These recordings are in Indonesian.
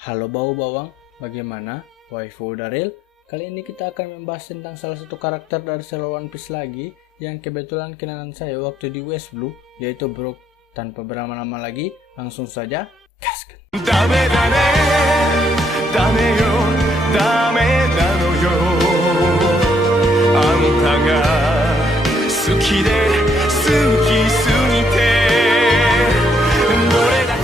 Halo bau bawang, bagaimana? Waifu Daril? Kali ini kita akan membahas tentang salah satu karakter dari serial One Piece lagi yang kebetulan kenalan saya waktu di West Blue, yaitu Brook. Tanpa berlama-lama lagi, langsung saja gaskan. ダメだねダメよダメなのよあんたが好きで好きすぎてどれだけ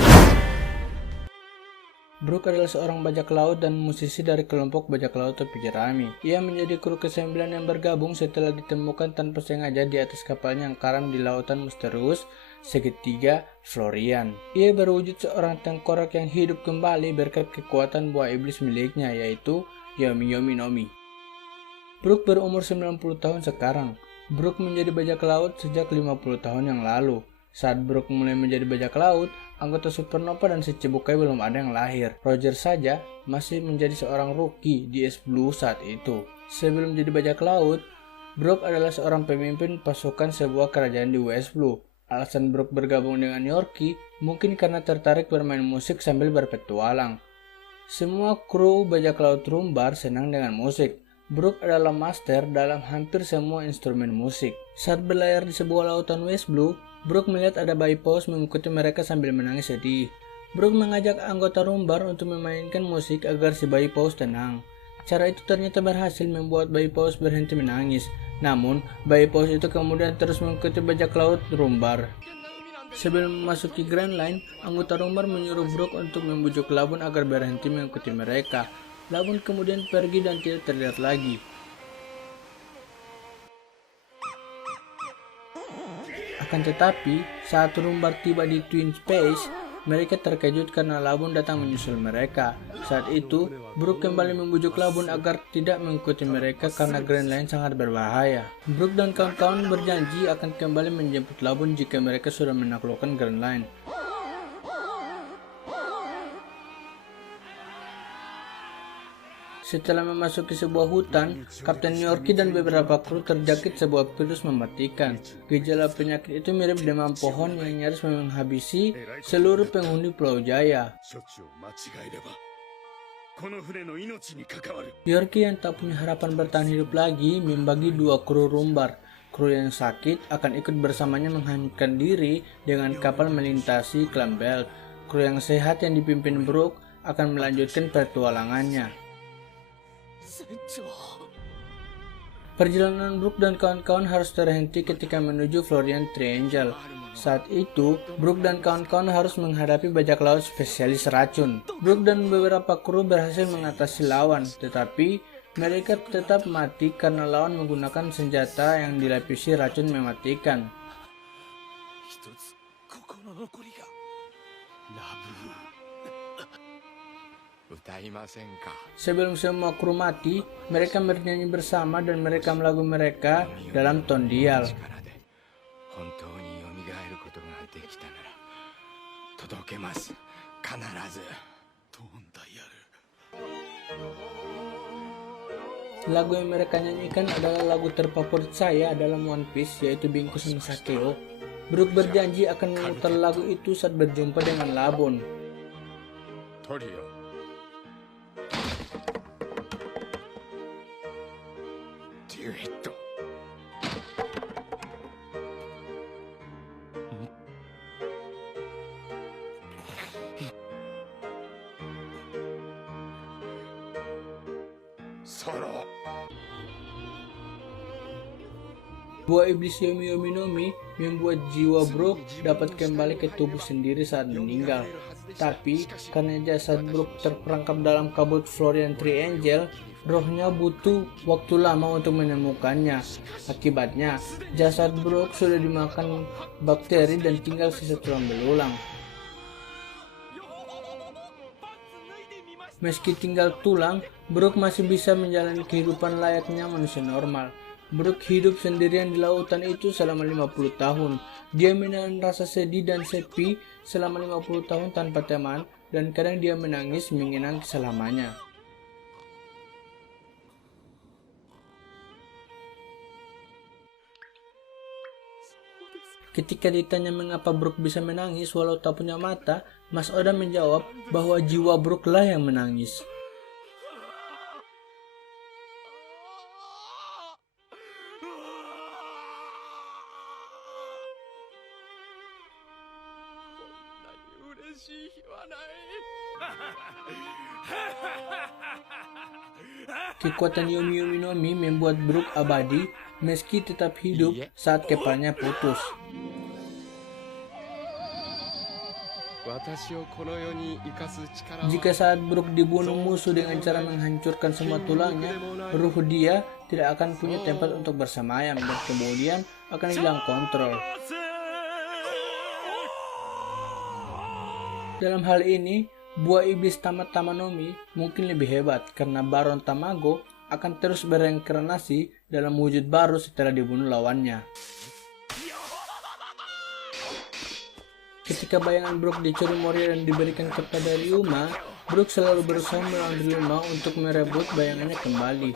Brook adalah seorang bajak laut dan musisi dari kelompok bajak laut Topi Jerami. Ia menjadi kru ke-9 yang bergabung setelah ditemukan tanpa sengaja di atas kapalnya yang karam di lautan misterius segitiga Florian. Ia berwujud seorang tengkorak yang hidup kembali berkat kekuatan buah iblis miliknya, yaitu Yomi Yomi Nomi. Brook berumur 90 tahun sekarang. Brook menjadi bajak laut sejak 50 tahun yang lalu. Saat Brook mulai menjadi bajak laut, anggota Supernova dan si Cibukai belum ada yang lahir. Roger saja masih menjadi seorang rookie di Es Blue saat itu. Sebelum jadi bajak laut, Brook adalah seorang pemimpin pasukan sebuah kerajaan di West Blue. Alasan Brook bergabung dengan Yorkie mungkin karena tertarik bermain musik sambil berpetualang. Semua kru bajak laut Rumbar senang dengan musik. Brook adalah master dalam hampir semua instrumen musik. Saat berlayar di sebuah lautan West Blue, Brook melihat ada bayi paus mengikuti mereka sambil menangis sedih. Brook mengajak anggota Rumbar untuk memainkan musik agar si bayi paus tenang. Cara itu ternyata berhasil membuat bayi paus berhenti menangis. Namun, bayi paus itu kemudian terus mengikuti bajak laut Rumbar. Sebelum memasuki Grand Line, anggota Rumbar menyuruh Brook untuk membujuk Labun agar berhenti mengikuti mereka. Labun kemudian pergi dan tidak terlihat lagi. Akan tetapi, saat Rumbar tiba di Twin Space, mereka terkejut karena Labun datang menyusul mereka. Saat itu, Brook kembali membujuk Labun agar tidak mengikuti mereka karena Grand Line sangat berbahaya. Brook dan kawan-kawan berjanji akan kembali menjemput Labun jika mereka sudah menaklukkan Grand Line. Setelah memasuki sebuah hutan, Kapten Yorkie dan beberapa kru terjangkit sebuah virus mematikan. Gejala penyakit itu mirip demam pohon yang nyaris menghabisi seluruh penghuni Pulau Jaya. Yorkie yang tak punya harapan bertahan hidup lagi membagi dua kru Rumbar. Kru yang sakit akan ikut bersamanya menghanyutkan diri dengan kapal melintasi Clam Belt. Kru yang sehat yang dipimpin Brook akan melanjutkan petualangannya. Perjalanan Brook dan kawan-kawan harus terhenti ketika menuju Florian Triangle. Saat itu, Brook dan kawan-kawan harus menghadapi bajak laut spesialis racun. Brook dan beberapa kru berhasil mengatasi lawan, tetapi mereka tetap mati karena lawan menggunakan senjata yang dilapisi racun mematikan. Sebelum semua kru mati, mereka bernyanyi bersama dan merekam lagu mereka dalam tondial. Lagu yang mereka nyanyikan adalah lagu terfavorit saya dalam One Piece, yaitu Bingkus no Sakeo. Brook berjanji akan memutar lagu itu saat berjumpa dengan Labun. Buah iblis Yomi Yomi Nomi membuat jiwa Brook dapat kembali ke tubuh sendiri saat meninggal. Tapi karena jasad Brook terperangkap dalam kabut Florian Triangle, rohnya butuh waktu lama untuk menemukannya. Akibatnya, jasad Brook sudah dimakan bakteri dan tinggal sisa tulang belulang. Meski tinggal tulang, Brook masih bisa menjalani kehidupan layaknya manusia normal. Brook hidup sendirian di lautan itu selama 50 tahun. Dia menahan rasa sedih dan sepi selama 50 tahun tanpa teman, dan kadang dia menangis mengenang keselamanya. Ketika ditanya mengapa Brook bisa menangis walau tak punya mata, Mas Oda menjawab bahwa jiwa Brook lah yang menangis. Kekuatan Yomi Yomi no Mi membuat Brook abadi meski tetap hidup saat kepalanya putus. Jika saat Brook dibunuh musuh dengan cara menghancurkan semua tulangnya, ruh dia tidak akan punya tempat untuk bersemayam dan kemudian akan hilang kontrol. Dalam hal ini, buah iblis Tama-Tama no Mi mungkin lebih hebat karena Baron Tamago akan terus bereinkarnasi dalam wujud baru setelah dibunuh lawannya. Ketika bayangan Brook dicuri Moria dan diberikan kepada Ryuma, Brook selalu berusaha melawan Ryuma untuk merebut bayangannya kembali.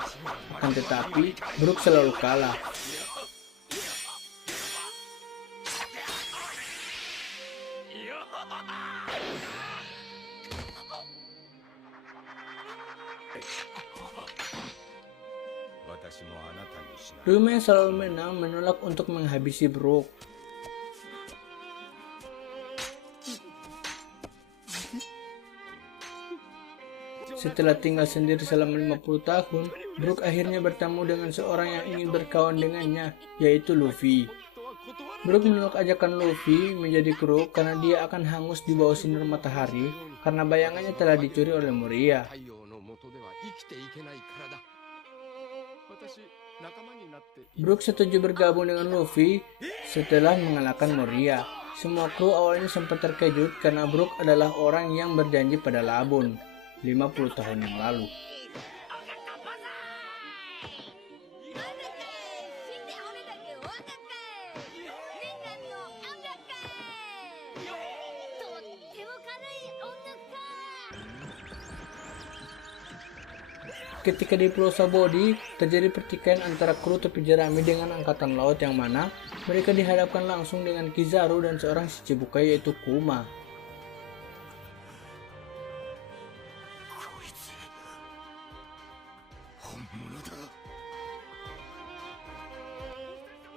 Akan tetapi, Brook selalu kalah. Ryuma yang selalu menang menolak untuk menghabisi Brook. Setelah tinggal sendiri selama 50 tahun, Brook akhirnya bertemu dengan seorang yang ingin berkawan dengannya, yaitu Luffy. Brook menolak ajakan Luffy menjadi kru karena dia akan hangus di bawah sinar matahari karena bayangannya telah dicuri oleh Moria. Brook setuju bergabung dengan Luffy setelah mengalahkan Moria. Semua kru awalnya sempat terkejut karena Brook adalah orang yang berjanji pada Labun 50 tahun yang lalu. Ketika di Pulau Sabaody, terjadi pertikaian antara kru topi jerami dengan angkatan laut yang mana mereka dihadapkan langsung dengan Kizaru dan seorang Shichibukai yaitu Kuma.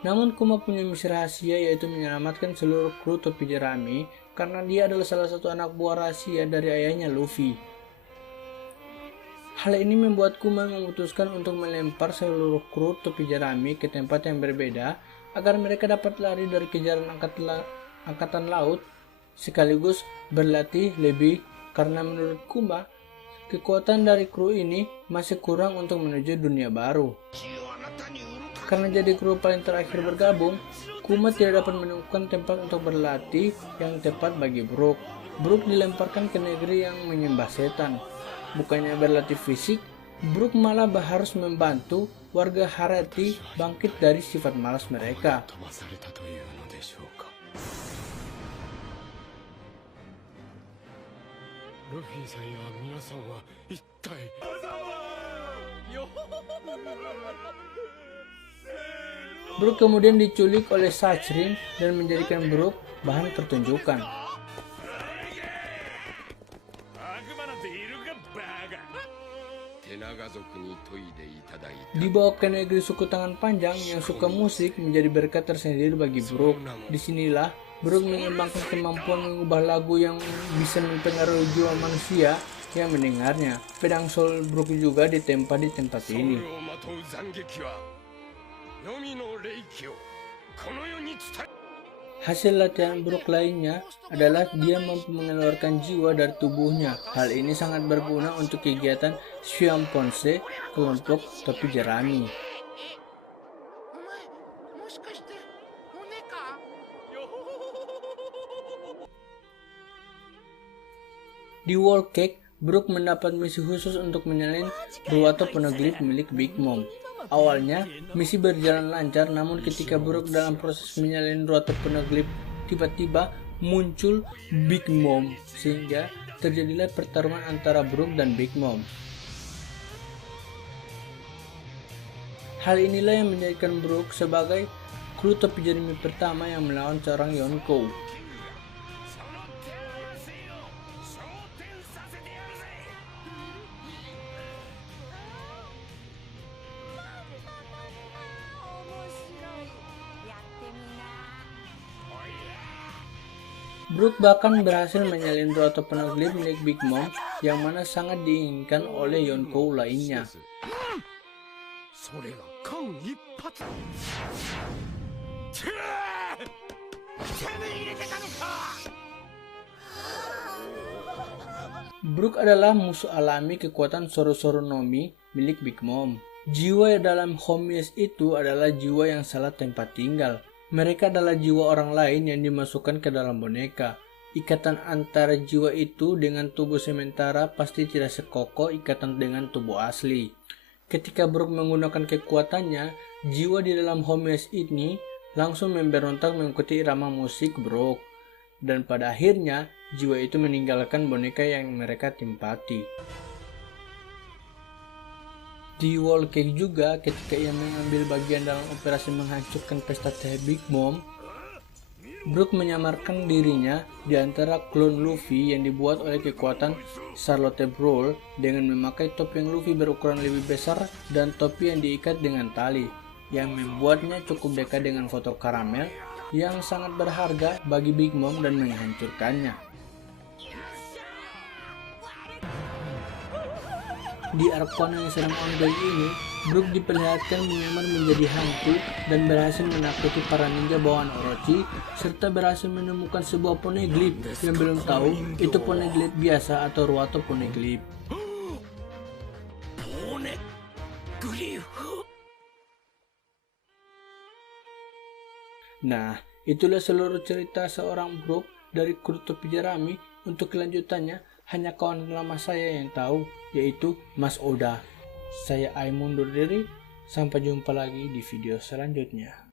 Namun Kuma punya misi rahasia yaitu menyelamatkan seluruh kru topi jerami karena dia adalah salah satu anak buah rahasia dari ayahnya Luffy. Hal ini membuat Kuma memutuskan untuk melempar seluruh kru topi jerami ke tempat yang berbeda agar mereka dapat lari dari kejaran angkatan laut sekaligus berlatih lebih karena menurut Kuma kekuatan dari kru ini masih kurang untuk menuju dunia baru. Karena jadi kru paling terakhir bergabung, Kuma tidak dapat menemukan tempat untuk berlatih yang tepat bagi Brook. Brook dilemparkan ke negeri yang menyembah setan. Bukannya berlatih fisik, Brook malah harus membantu warga Harati bangkit dari sifat malas mereka. Brook kemudian diculik oleh Sachrin dan menjadikan Brook bahan pertunjukan. Dibawa ke negeri suku tangan panjang yang suka musik menjadi berkat tersendiri bagi Brook. Disinilah Brook mengembangkan kemampuan mengubah lagu yang bisa mempengaruhi jiwa manusia yang mendengarnya. Pedang Soul Brook juga ditempa di tempat ini. Hasil latihan Brook lainnya adalah dia mampu mengeluarkan jiwa dari tubuhnya. Hal ini sangat berguna untuk kegiatan Shuiamponse, kelompok topi jerami. Di Whole Cake, Brook mendapat misi khusus untuk menyalin Ruwato Poneglyph milik Big Mom. Awalnya, misi berjalan lancar, namun ketika Brook dalam proses menyalin Ruwato Poneglyph, tiba-tiba muncul Big Mom, sehingga terjadilah pertarungan antara Brook dan Big Mom. Hal inilah yang menjadikan Brook sebagai kru topi jerami pertama yang melawan seorang Yonkou. Brook bahkan berhasil menyalin dua atau penaglip milik Big Mom yang mana sangat diinginkan oleh Yonkou lainnya. Brook adalah musuh alami kekuatan Soru-Soru Nomi milik Big Mom. Jiwa dalam homies itu adalah jiwa yang salah tempat tinggal. Mereka adalah jiwa orang lain yang dimasukkan ke dalam boneka. Ikatan antara jiwa itu dengan tubuh sementara pasti tidak sekokoh ikatan dengan tubuh asli. Ketika Brook menggunakan kekuatannya, jiwa di dalam homies ini langsung memberontak mengikuti irama musik Brook. Dan pada akhirnya, jiwa itu meninggalkan boneka yang mereka tempati. Di Whole Cake juga, ketika ia mengambil bagian dalam operasi menghancurkan pesta teh Big Mom, Brook menyamarkan dirinya di antara klon Luffy yang dibuat oleh kekuatan Charlotte Brawl dengan memakai topi yang Luffy berukuran lebih besar dan topi yang diikat dengan tali, yang membuatnya cukup dekat dengan foto karamel yang sangat berharga bagi Big Mom dan menghancurkannya. Di arc Wano yang sedang ongoing ini, Brook diperlihatkan menyamar menjadi hantu dan berhasil menakuti para ninja bawaan Orochi, serta berhasil menemukan sebuah poneglyph yang belum tahu itu poneglyph biasa atau Ruato poneglyph. Nah, itulah seluruh cerita seorang Brook dari kru topi jerami. Untuk kelanjutannya, hanya kawan lama saya yang tahu, yaitu Mas Oda. Saya Ai mundur diri, sampai jumpa lagi di video selanjutnya.